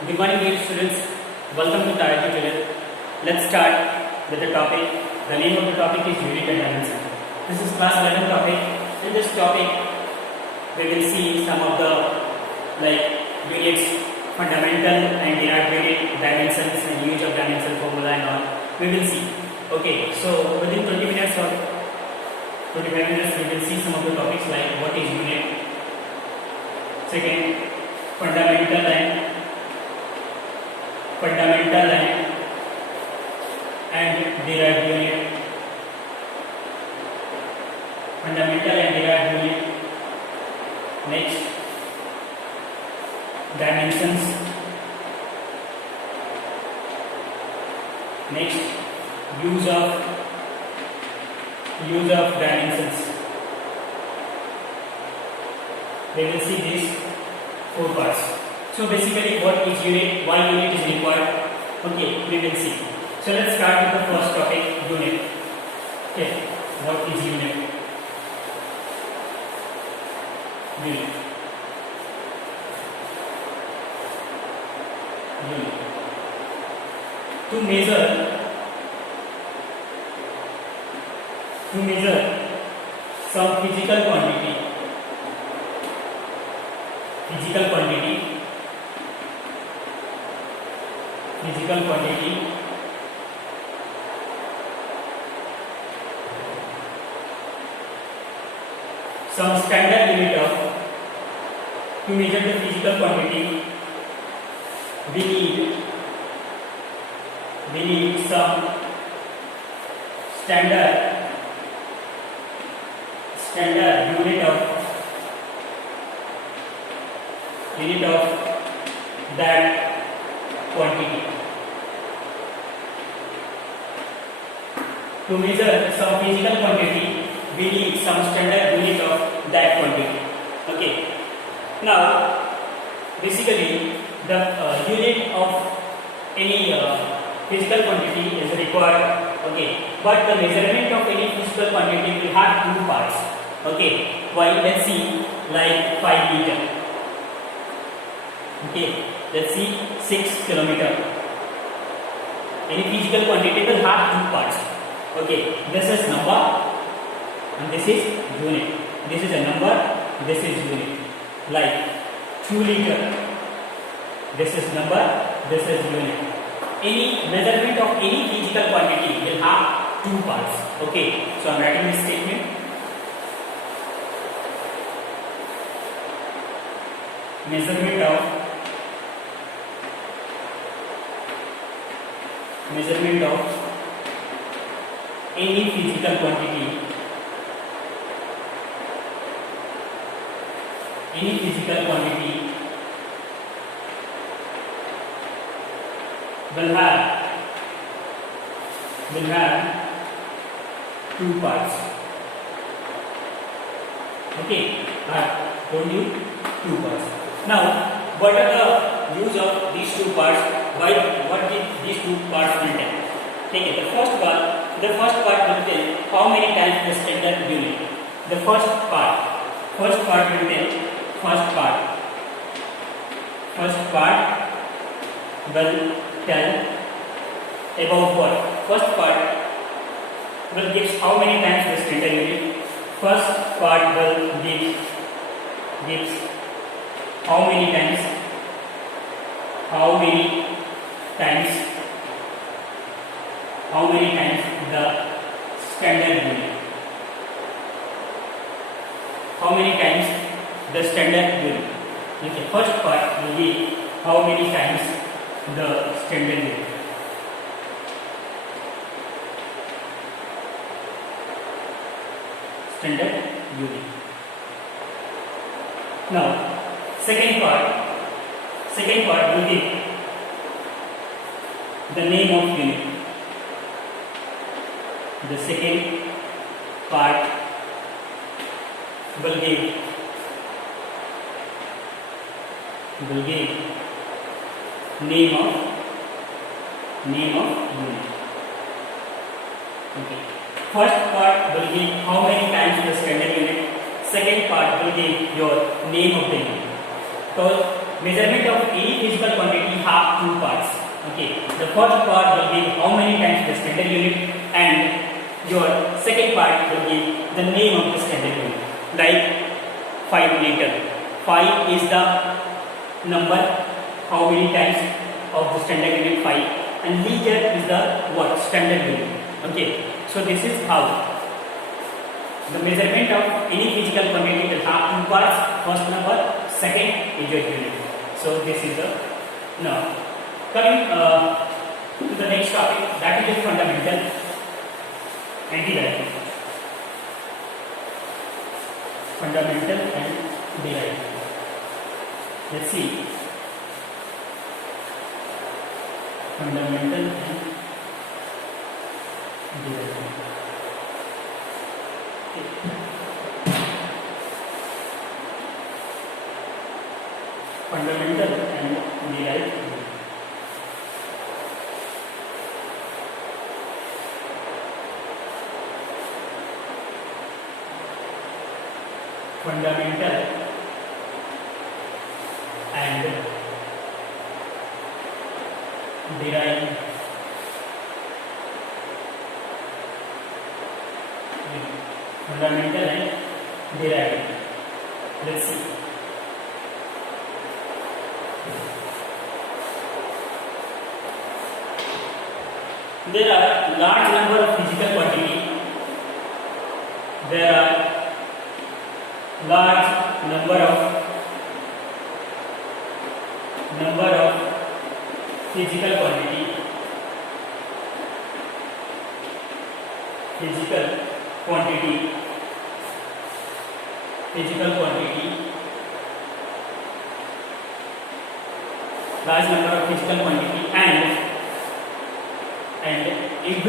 Good morning, dear students. Welcome to Tara Tutorial. Let's start with the topic. The name of the topic is unit and dimension. This is class 11 topic. In this topic, we will see some of the units, fundamental and derived unit, dimensions and use of dimension formula and all. We will see. Okay, so within 20 minutes or 25 minutes, we will see some of the topics like what is unit. Second, fundamental and derived unit. Fundamental and derived unit. Next, dimensions. Next, use of dimensions. We will see these four parts. So basically, what is unit? Why unit is required? Okay, we will see. So let's start with the first topic, unit. Okay, what is unit? Unit. To measure some physical quantity. Some standard unit to measure the physical quantity, we need some standard unit of that quantity. To measure some physical quantity, we need some standard unit of that quantity. Okay. Now, basically, the unit of any physical quantity is required. Okay. But the measurement of any physical quantity will have two parts. Okay. Why? Let's see. Like 5 meter. Okay. Let's see 6 kilometer. Any physical quantity will have two parts. Okay. This is number. And this is unit. This is a number, this is unit. Like 2 liter. This is number, this is unit. Any measurement of any physical quantity will have two parts. Okay, so I am writing this statement. Measurement of any physical quantity. Any physical quantity will have two parts. Okay, I have told you two parts. Now, what are the use of these two parts? What did these two parts contain? Okay, the first part will tell how many times the standard unit. The first part will tell. First part will tell about what? First part will give how many times the standard unit. First part will gives how many times the standard unit. How many times the standard unit. Okay, first part will be how many times the standard unit. Standard unit. Now, second part will give the name of unit. The second part will give name of unit. Okay. First part will give how many times the standard unit. Second part will give your name of the unit. So measurement of any physical quantity have two parts. Okay, the first part will give how many times the standard unit, and your second part will give the name of the standard unit. Like 5 liter. 5 is the number, how many times of the standard unit 5, and liter is the what? Standard unit. Okay, so this is how the measurement of any physical quantity will have two parts. First number, second is your unit. So this is the now coming to the next topic, that is the fundamental and derived. Fundamental and derived. Let's see. Fundamental and derived. Fundamental and derived. Fundamental and derived. Fundamental and derived. Let's see. There are large number of physical quantity. There are large number of physical quantity. Large number of physical quantity, and every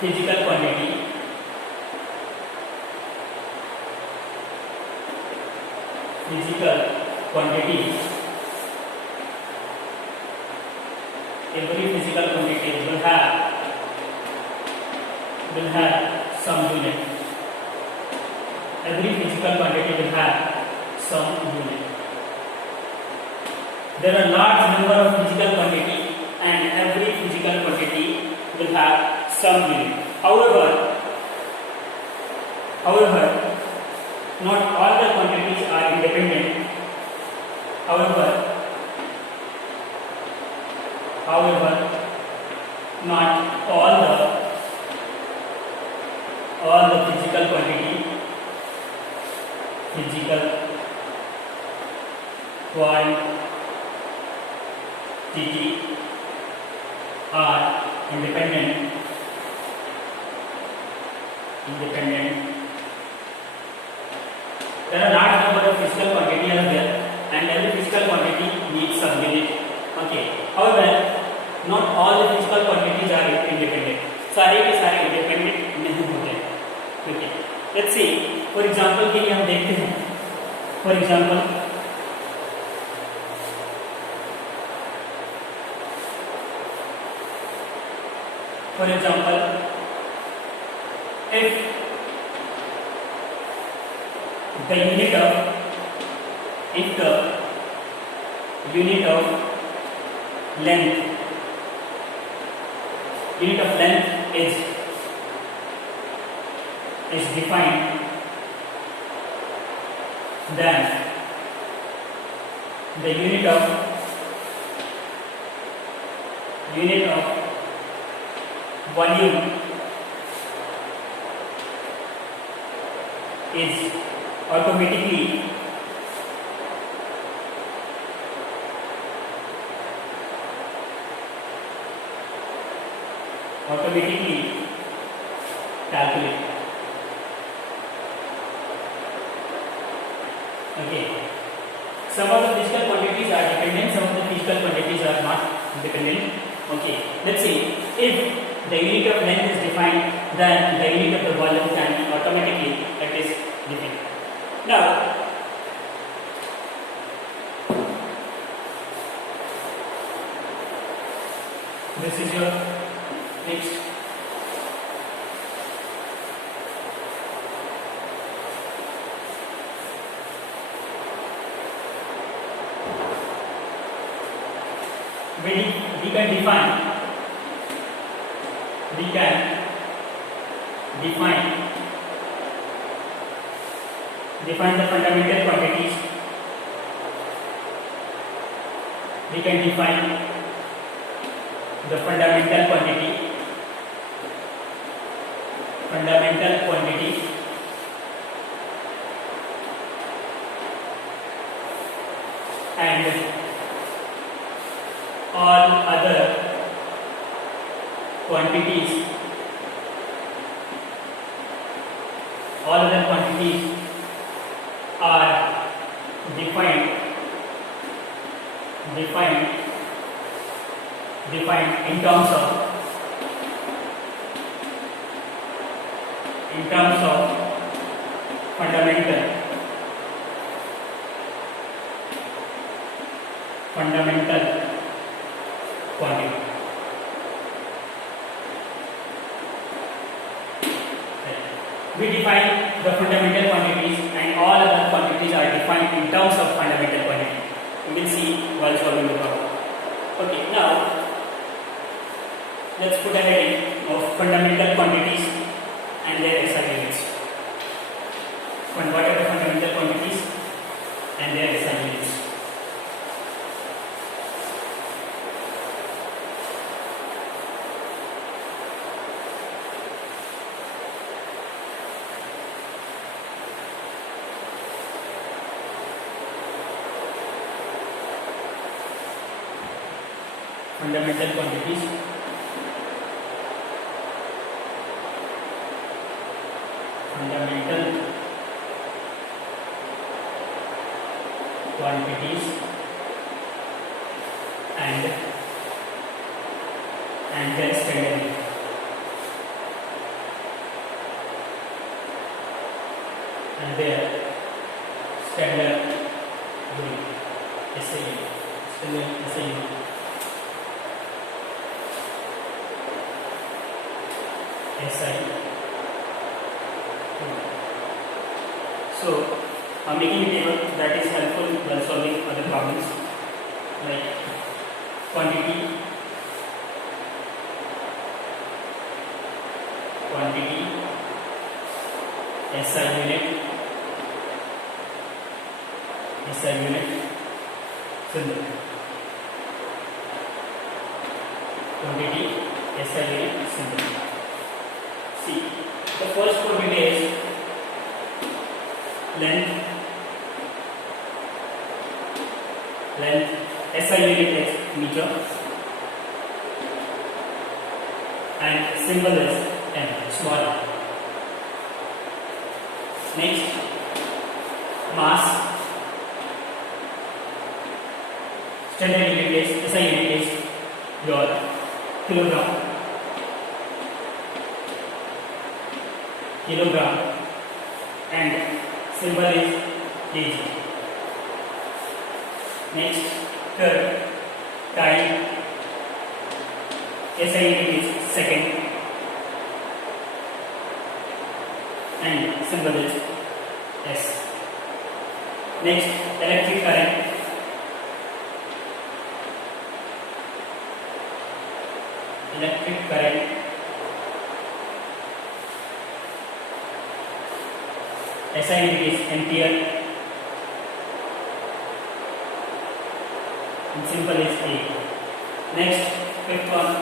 physical quantity will have some unit. Every physical quantity will have some unit. There are large number of physical quantity, and every physical quantity will have some unit. However, not all the quantities are independent. However, not all the physical quantity are independent. There are large number of physical quantity are there, and every physical quantity needs some unit. Okay. However, not all the physical quantities are independent. सारे के सारे independent नहीं होते. Okay. Let's see. For example के लिए हम देखते हैं. For example, if the unit of length is defined, then the unit of volume is automatically calculated. Okay. Some of the physical quantities are dependent, some of the physical quantities are not dependent. Okay. Let's see. If the unit of length is defined, then the unit of the volume can be automatically defined. Now, this is your next. we can define the fundamental quantities. We can define the fundamental quantity and all other quantities are defined in terms of fundamental quantity. We define the fundamental quantities and all other quantities are defined in terms of fundamental quantity. We will see while solving the problem. Okay, now let's put a heading of fundamental quantities and their SI units. What are the fundamental quantities and their SI units? Fundamental quantities and their standard unit. And their standard unit. SI unit. So, I'm making a table that is helpful while solving other problems like quantity, SI unit, symbol. Quantity, SI unit, symbol. See, the first quantity is length, SI unit is meter, and symbol is m, small. Next, mass, standard unit is, SI unit is your kilogram, and symbol is kg. Next, third, time, SI unit is second, and symbol is S. Next, electric current, SI unit is ampere, and symbol is A. Next, fifth one,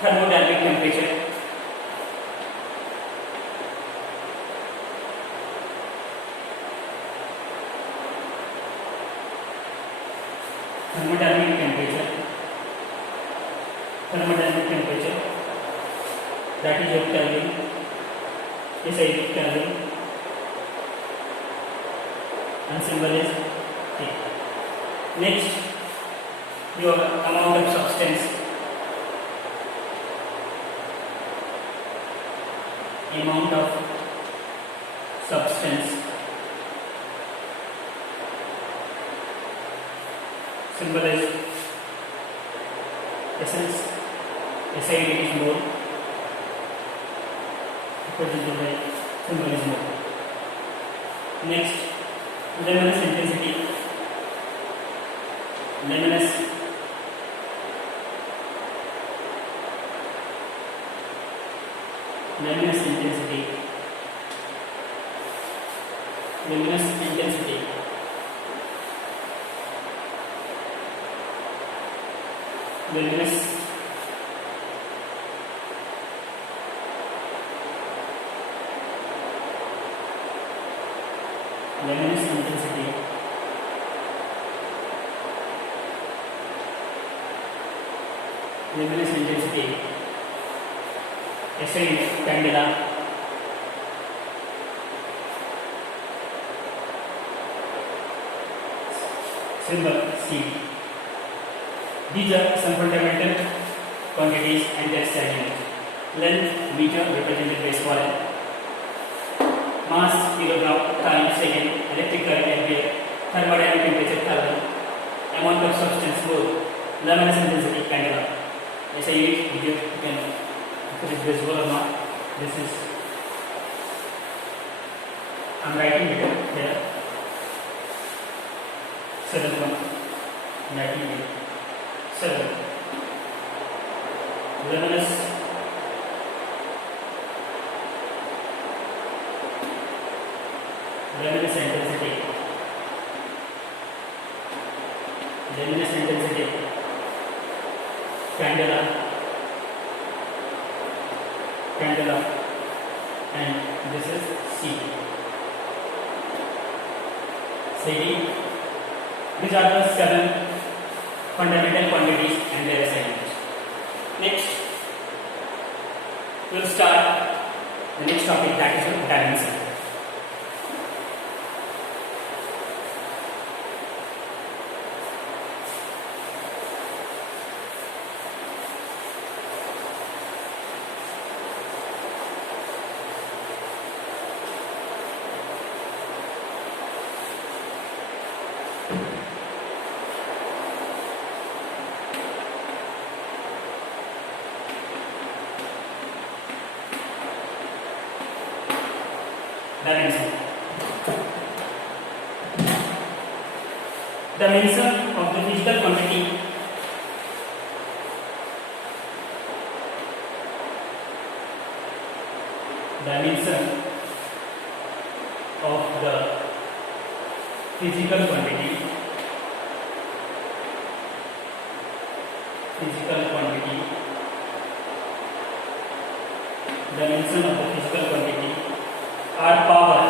thermodynamic temperature. Thermodynamic temperature, that is your Kelvin, SI Kelvin, and symbol is K. Next, your amount of substance, symbol is essence, SI unit is mole, symbol is mole. Next, luminous intensity, luminous intensity, luminous intensity, luminous intensity, luminous intensity, SI candela, symbol C. These are some fundamental quantities and their signs. Length, meter, represented by small l. Mass, kilogram, time, second, electric current, ampere, thermodynamic temperature, Kelvin, amount of substance, mole, luminous intensity, candela. SI unit, you can, if it is visible or not. This is, I am writing it here. 7th one, writing it. 7. Luminous intensity, luminous intensity, candela, and this is C. CD. These are the 7 fundamental quantities and their assignments. Next, we will start the next topic, that is dimension. Dimension. Dimension of the physical quantity dimension of the physical quantity dimension of the physical quantity are power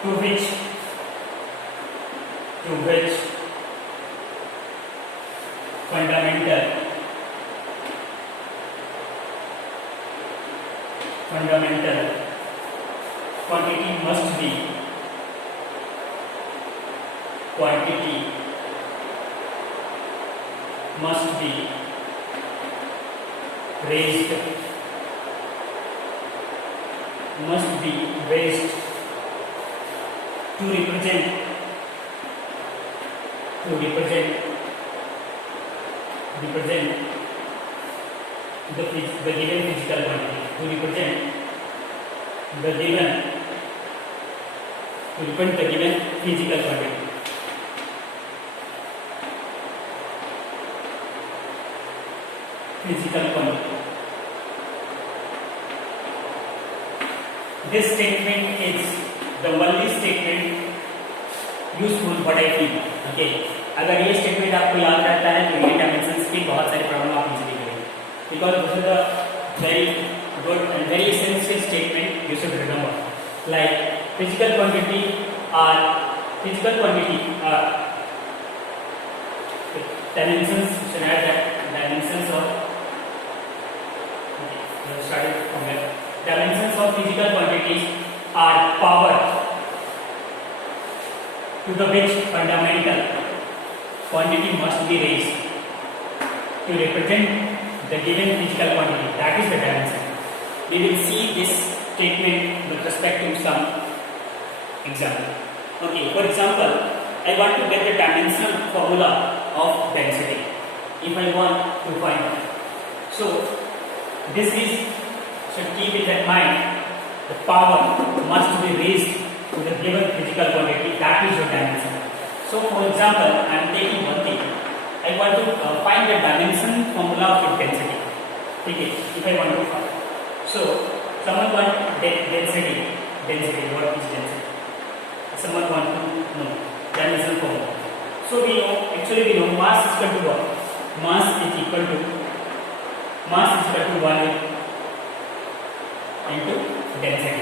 to which fundamental quantity must be raised to represent the given physical quantity, to represent the given physical quantity. This statement is the only statement useful what I feel. Okay, अगर ये statement आपको याद रहता है तो ये dimensions की बहुत सारी प्रॉब्लम आप इजीली करेंगे, because this is a very good and very essential statement you should remember. Like physical quantity are dimensions. You should add that dimensions of. Started from here. Dimensions of physical quantities are power to the which fundamental quantity must be raised to represent the given physical quantity. That is the dimension. We will see this statement with respect to some example. Okay, for example, I want to get the dimensional formula of density. If I want to find it, so this is, should keep in that mind, the power must be raised to the given physical quantity, that is your dimension. So for example, I am taking one thing, I I want to find the dimension formula of density. Okay, if I want to find. So, someone want density. What is density? Someone want to know dimension formula. So we know mass is equal to what? Mass is equal to 1 into density.